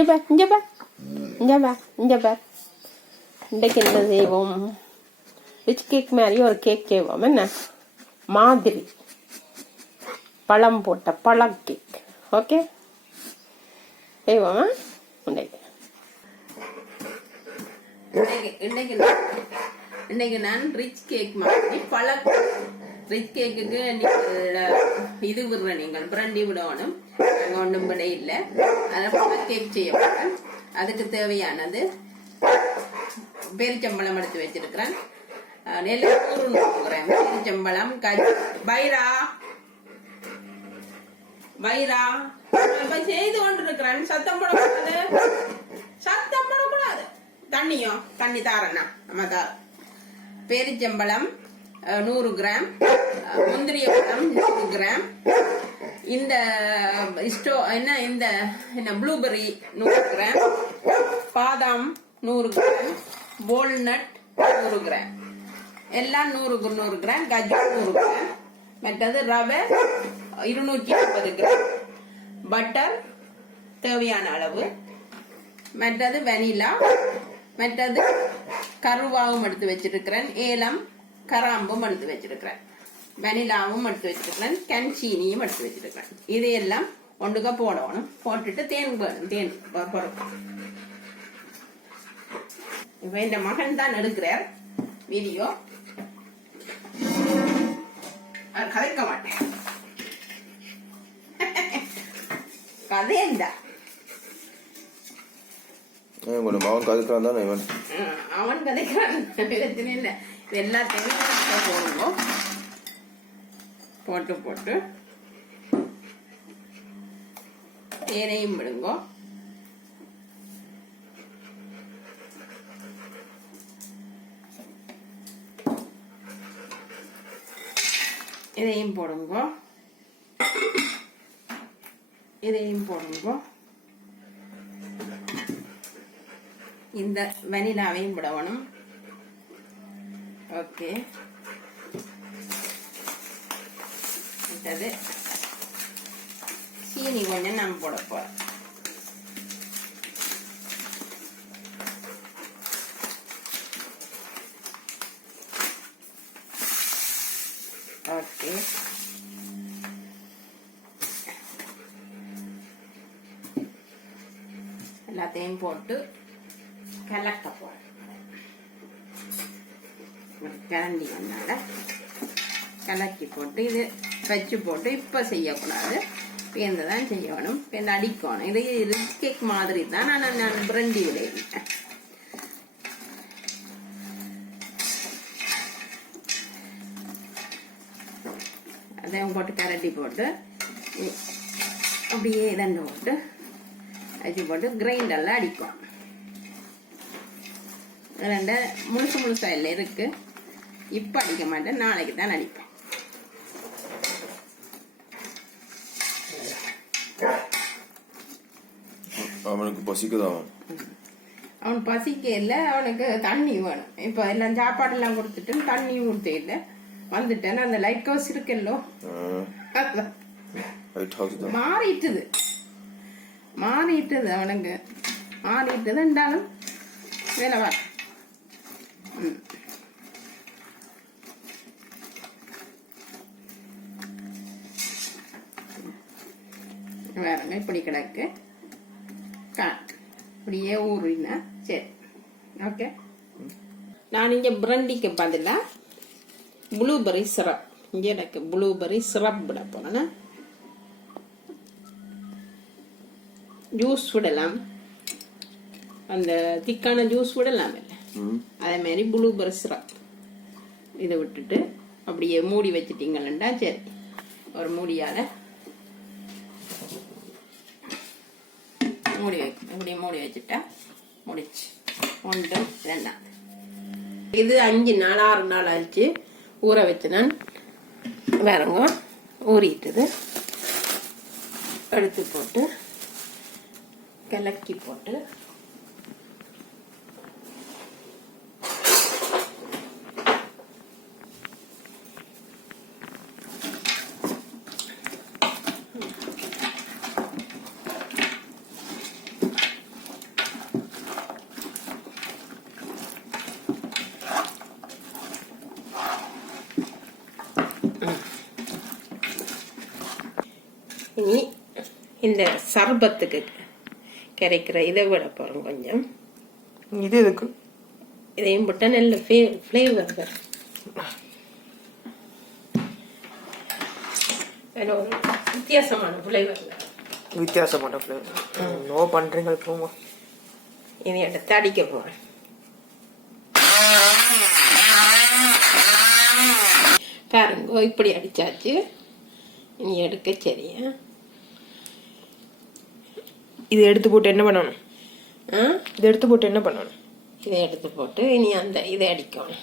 இங்கே இன்றைக்கு என்ன செய்வோம்? ரிச் கேக் மாதிரி ஒரு கேக் செய்வோம். என்ன மாதிரி பழம் போட்ட பழ கேக். ஓகே செய்வோமா? இன்னைக்கு நான் ரிச் கேக் மாதிரி ரிச் கேக்குக்கு இது விடுறேன். நீங்கள் பிரண்டி விடணும். நாங்கள் ஒன்றும் விட இல்லை. அதில் பழ கேக் செய்ய போகிறேன். அதுக்கு தேவையானது பேரிச்சம்பழம் எடுத்து வச்சிருக்கிறேன். நெல் ஊறுகிறேன். பேரிச்சம்பழம் வைரா இப்ப செய்து கொண்டு இருக்கிறேன். சத்தம் போடக்கூடாது. தண்ணி தாரண்ணா நம்ம பேரிச்சம்பழம் 100 கிராம், முந்திரிய பழம் 100 கிராம், இந்த ப்ளூபெர்ரி 100 கிராம், பாதாம் 100 கிராம், வால்நட் 100 கிராம், எல்லாம் 100 கிராம், கஜு 100 கிராம், மற்றது ரவை 250 கிராம், பட்டர் தேவையான அளவு, மற்றது வெனிலா, மற்றது கருவாவும் எடுத்து வச்சிருக்கிறேன், ஏலம் கராம்பும் எடுத்து வச்சிருக்கிறேன், வெனிலாவும் எடுத்து வச்சிருக்கிறேன், கன்சீனியும் எடுத்து வச்சிருக்கிறேன். இதையெல்லாம் ஒன்றுக்க போடணும். போட்டுட்டு தேன் பொறுக்கும். இப்ப இந்த மகன் தான் எடுக்கிறார் வீடியோ. கதைக்க மாட்டேன். கதையண்டா அவன் கதைக்கிறான். இல்ல எல்லாத்தையும் போடுவோம். போட்டு தேனையும் விடுங்கோ. இதையும் போடுங்கோ. இந்த வெனிலாவையும் விடணும். ஓகே, சீனி கொஞ்சம் நம்ம போட போறோம். ஓகே, எல்லாத்தையும் போட்டு கலக்க போறோம். கரண்டி வந்தால கலக்கி போட்டு இது வச்சு போட்டு இப்ப செய்யக்கூடாது. பேர்ந்துதான் செய்யணும். பேர்ந்து அடிக்கணும். இது ரிச் கேக் மாதிரி தான். நான் பிரண்டி விளைவிட்டேன். அதையும் போட்டு கரண்டி போட்டு அப்படியே இதண்டு போட்டு வச்சு போட்டு கிரைண்டர்ல அடிக்கும். ரெண்டு முழுசா இல்லை இருக்கு. இப்ப அடிக்க மாட்டேன், நாளைக்கு தான் அடிப்பேன். அவனுக்கு பசிக்குதான். அவன் பசிக்க இல்ல, அவனுக்கு தண்ணி வேணும். இப்ப எல்லாம் சாப்பாடு எல்லாம் கொடுத்துட்டு தண்ணியும் கொடுத்தே இல்ல. வந்துட்டேன். அந்த லைட் ஹவுஸ் இருக்குல்லோ, மாறிட்டுது அவனுக்கு மாறிட்டுதுன்றாலும் வேலை வர. வேறங்க இப்படி கிடக்கு. இப்படியே ஊறினா சரி. ஓகே, நான் இங்க பிரண்டிக்கு பதிலா ப்ளூபெர்ரி சிரப், இங்க எனக்கு ப்ளூபெர்ரி சிரப் விட போறேன்னா ஜூஸ் விடலாம். அந்த திக்கான ஜூஸ் விடலாம் இல்லை, அதே மாதிரி ப்ளூபெர்ரி சிரப் இதை விட்டுட்டு அப்படியே மூடி வச்சிட்டீங்களா சரி. ஒரு மூடியால இப்படி மூடி வச்சுட்டா முடிச்சு. 1 2 இது 5 நாள் 6 நாள் ஆச்சு ஊற வச்சு. நான் வேறங்க ஊறிட்டுது. எடுத்து போட்டு கலக்கி போட்டு இந்த சர்பத்துக்கு கரைக்கிற இதை விட போகிறோம் கொஞ்சம். இது எதுக்கு? இதையும் போட்டால் நல்ல ஃப்ளேவர் வரும். ஒரு வித்தியாசமான ஃப்ளேவர் வரும். வித்தியாசமான ஃப்ளேவர். நோ பண்ணுறீங்க போங்க. இதை எடுத்து அடிக்க போகிறேன். பாருங்க இப்படி அடிச்சாச்சு. இனி எடுக்க சரியா? இதை எடுத்து போட்டு என்ன பண்ணணும்? இதை எடுத்து போட்டு என்ன பண்ணணும்? இதை எடுத்து போட்டு இனி அந்த இதை அடிக்கணும்.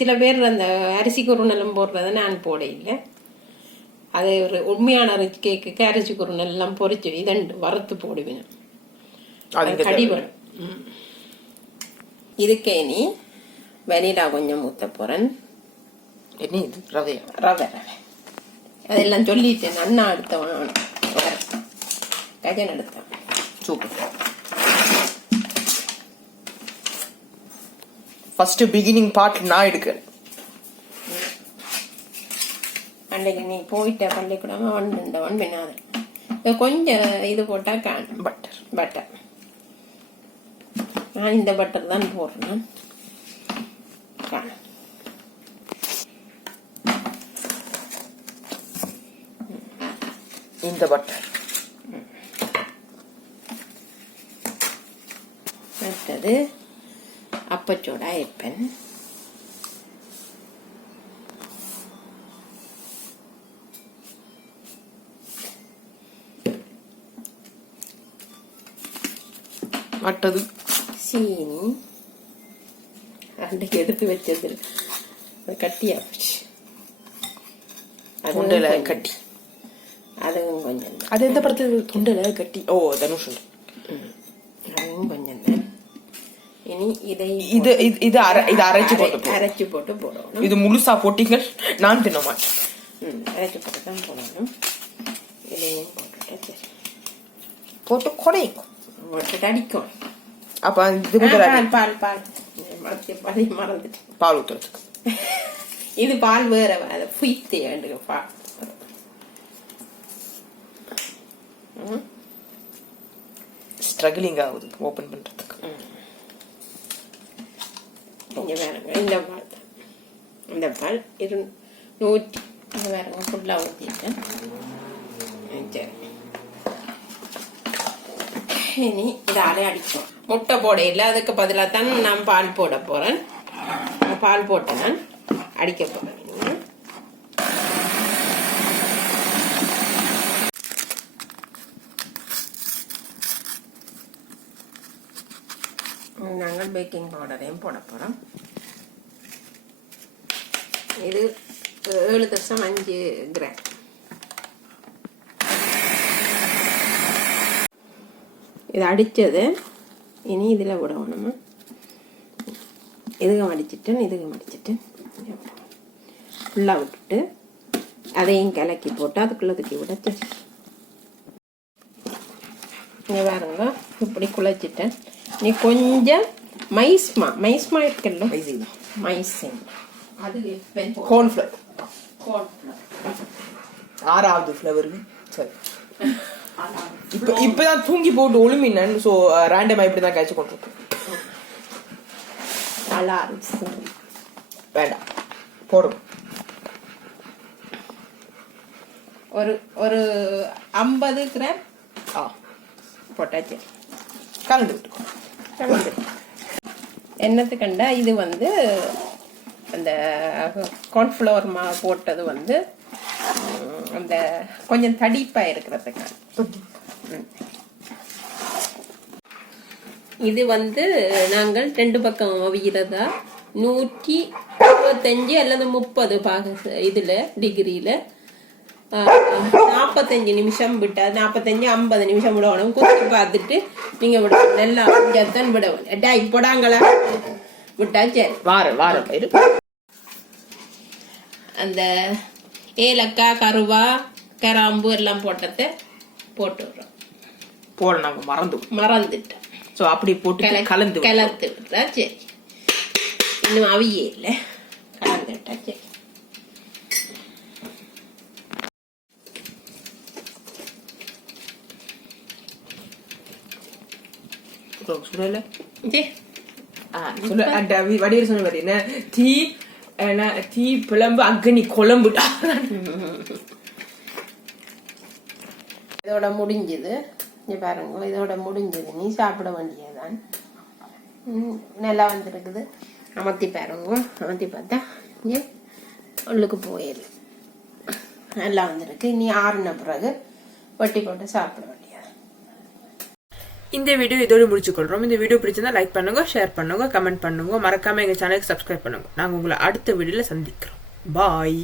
சில பேர் அந்த அரிசி குருணெல்லாம் போடுறத நான் போட இல்லை. அது ஒரு உண்மையான ரிச் கேக்கு அரிசி குருணெல்லாம் பொறிச்சு இதண்டு வறுத்து போடுவேன். அது கடிவடும். இதுக்கே இனி வெனிலா கொஞ்சம் ஊற்ற போகிறேன். என்ன இது? ரவையா? ரவை அதெல்லாம் சொல்லிட்டேன். அண்ணா எடுத்தவன் கஜன் எடுத்தான். சூப்பர். ஃபர்ஸ்ட் பிகினிங் பார்ட் நான் எடுக்கிறேன். அன்றைக்கு நீ போயிட்ட பள்ளிக்கூடம் ஒன் பின்னாத கொஞ்சம் இது போட்டால் பட்டர். நான் இந்த பட்டர் தான் போடுறேன். இந்த பட்டர் அடுத்தது அப்பச்சோடா இருப்பேன். மட்டது சீனி அன்றைக்கு எடுத்து வச்சது அது கட்டியாச்சு. தொண்டல கட்டி. அதுவும் கொஞ்சம். அது எந்த படத்துல தொண்டல கட்டி? ஓ தனுஷ். அதுவும் கொஞ்சம் தான். இனி இதை இது அரைச்சு போட்டு போடணும். இது முழுசா போட்டீங்க நான் தின்ன மாட்டேன். அரைச்சு போட்டு தான் போடணும். இதையும் போட்டுட்டு சரி போட்டு குறைக்கும் போட்டுட்டு அடிக்கும். அப்ப இது பால் மறந்துட்டு பால் ஊத்துறதுக்கு. இது பால் வேற அதை புய்த்து வேண்டுங்க பால். ஸ்ட்ரகிளிங் ஆகுது ஓபன் பண்றதுக்கு. இங்க வேறங்க இந்த பால் 100 வேறங்க ஃபுல்லா ஊற்றிட்டேன். சரி இனி இதாலே அடிச்சோம். முட்டை போடையில் அதுக்கு பதிலாக தான் நான் பால் போட போறேன். பால் போட்டு நான் அடிக்க போறேன். நாங்கள் பேக்கிங் பவுடரையும் போட போகிறோம். இது 7.5 கிராம். இது அடித்தது இனி இதில் விடணும். இதுக்கும் அடிச்சிட்டேன் ஃபுல்லாக விட்டுட்டு அதையும் கிளக்கி போட்டு அதுக்குள்ளே தூக்கி விட சரி. இங்கே பாருங்க இப்படி குழைச்சிட்டேன். நீ கொஞ்சம் மைஸ்மா இருக்குல்ல மைசிங் அது கார்ன்ஃப்ளவர் 6வது ஃப்ளவர். சரி இப்பதான் தூங்கி போட்டு ஒழுமினேன். ஸோ ரேண்டமா இப்படி தான் காய்ச்சி கொண்டிருக்கேன். வேண்டாம் போடும். ஒரு 50 கிராம் போட்டாச்சு. கலந்து என்னத்து கண்டா இது வந்து அந்த கார்ன்ஃப்ளவர் மாவு போட்டது வந்து அந்த கொஞ்சம் தடிப்பா இருக்கிறதுக்காக. இது வந்து நாங்கள் 2 பக்கம் அவிக்கிறதா 125 அல்லது 30 இதுல டிகிரியில 45 நிமிஷம் விட்டா 45-50 நிமிஷம் விடணும். குத்தி பார்த்துட்டு நீங்க விடணும். நல்லா தான் விடணும். இப்போடாங்களா விட்டா சரி. வாரம் அந்த ஏலக்காய் கருவா கராம்பு எல்லாம் போட்டதை போட்டு விடுறோம். போட நாங்க மறந்துட்டோம். ஸோ அப்படி போட்டு கலந்து விட்டா சரி. இன்னும் அவியே இல்லை, கலந்து விட்டா சரி. சுடல இதே சொல்ல அந்த வடிவேல் சொன்ன மாதிரி என்ன தீ பிளம்பு அக்னி குழம்புடா. இதோட முடிஞ்சது. இங்க பாருங்க, இதோட முடிஞ்சது. நீ சாப்பிட வேண்டியதுதான். நல்லா வந்திருக்குது. அமர்த்தி பாருங்க. அமர்த்தி பார்த்தா இங்கே உள்ளுக்கு போயிடுது. நல்லா வந்திருக்கு. இனி ஆறுன பிறகு வட்டி போட்டு சாப்பிட வேண்டியது. இந்த வீடியோ இதோடு முடிச்சுக்கொள்றோம். இந்த வீடியோ பிடிச்சிருந்தா லைக் பண்ணுங்க, ஷேர் பண்ணுங்க, கமெண்ட் பண்ணுங்க, மறக்காம எங்க சேனலுக்கு சப்ஸ்கிரைப் பண்ணுங்க. நாங்க உங்களை அடுத்த வீடியோல சந்திக்கிறோம். பாய்.